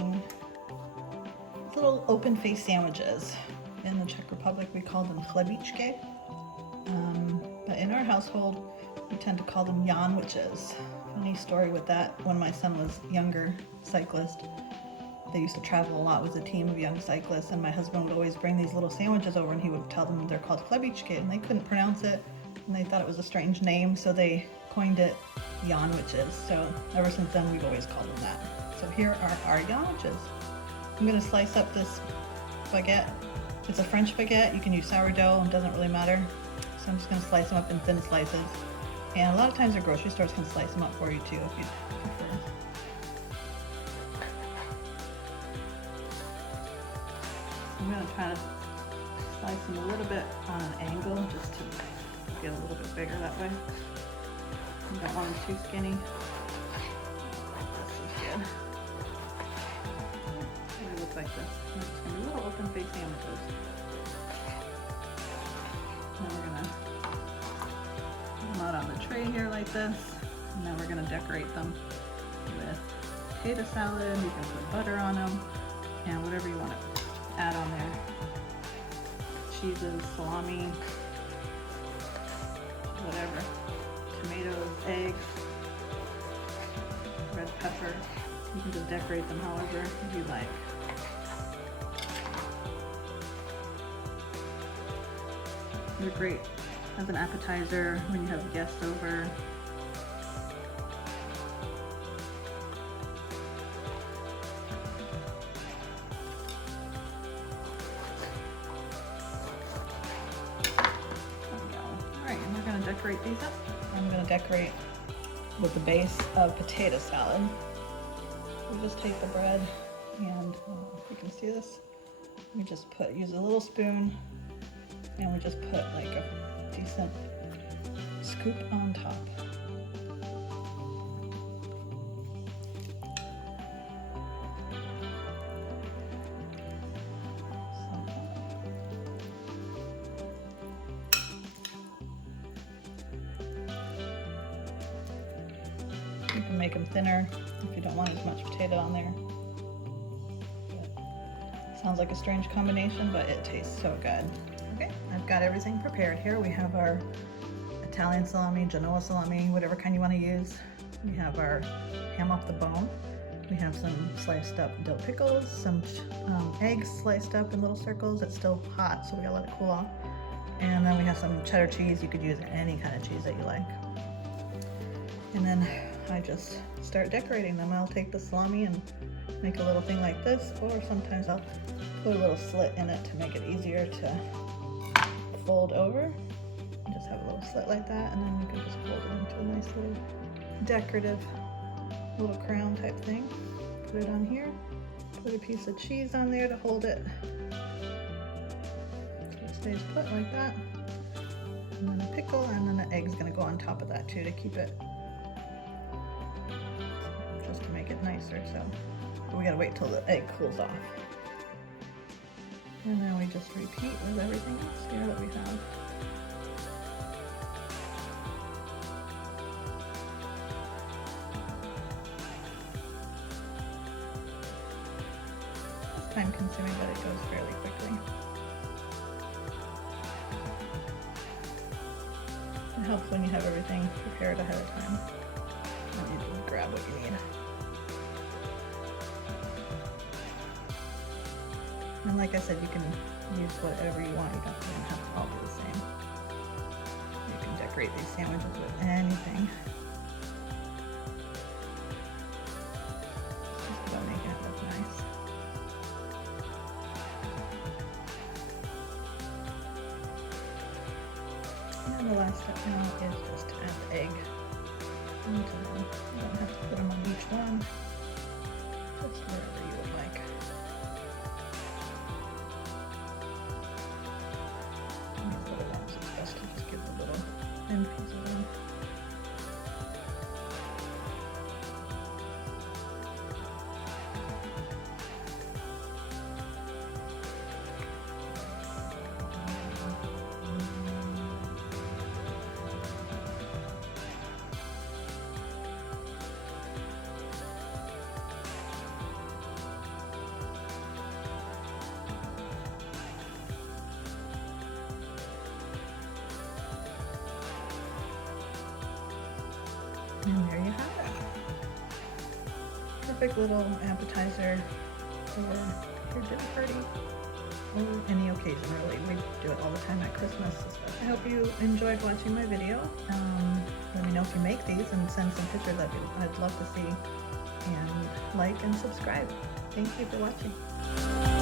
making little open-faced sandwiches. In the Czech Republic, we call them Chlebíčky. But in our household, we tend to call them Janwiches. Funny story with that, when my son was younger, cyclist, they used to travel a lot with a team of young cyclists, and my husband would always bring these little sandwiches over and he would tell them they're called Chlebíčky, and they couldn't pronounce it and they thought it was a strange name, so they coined it Janwiches. So ever since then we've always called them that. So here are our Janwiches. I'm going to slice up this baguette. It's a French baguette. You can use sourdough, it doesn't really matter. So I'm just going to slice them up in thin slices. And a lot of times the grocery stores can slice them up for you too if you prefer. I'm going to try to slice them a little bit on an angle just to get a little bit bigger that way. You don't want them too skinny. This is good. They look like this. It's going to be little open faced sandwiches. Now we're going to put them out on the tray here like this. And then we're going to decorate them with potato salad. You can put butter on them and whatever you want to add on there. Cheeses, salami, whatever. Tomatoes, eggs, red pepper. You can just decorate them however you like. They're great as an appetizer when you have guests over. Decorate these up. I'm going to decorate with the base of potato salad. We just take the bread and if you can see this, we just use a little spoon and we just put like a decent scoop on top. You can make them thinner if you don't want as much potato on there. Sounds like a strange combination, but it tastes so good. Okay, I've got everything prepared here. We have our Italian salami, Genoa salami, whatever kind you want to use. We have our ham off the bone. We have some sliced up dill pickles, some eggs sliced up in little circles. It's still hot, so we gotta let it cool off. And then we have some cheddar cheese. You could use any kind of cheese that you like. And then I just start decorating them. I'll take the salami and make a little thing like this, or sometimes I'll put a little slit in it to make it easier to fold over. Just have a little slit like that, and then you can just fold it into a nice little decorative little crown type thing. Put it on here, put a piece of cheese on there to hold it so it stays put like that. And then a pickle, and then the egg's gonna go on top of that too to keep it, just to make it nicer. So we gotta wait till the egg cools off. And then we just repeat with everything else here that we have. It's time consuming, but it goes fairly quickly. It helps when you have everything prepared ahead of time. And you just grab what you need. And like I said, you can use whatever you want. You don't even have to all be the same. You can decorate these sandwiches with anything. It's just about making it look nice. And the last step now is just to add the egg into them. You don't have to put them on each one, just wherever you would like. Thin pieces of them. And there you have it. Perfect little appetizer for your dinner party or any occasion, really. We do it all the time at Christmas especially. I hope you enjoyed watching my video. Let me know if you make these and send some pictures. I'd love to see. And like and subscribe. Thank you for watching.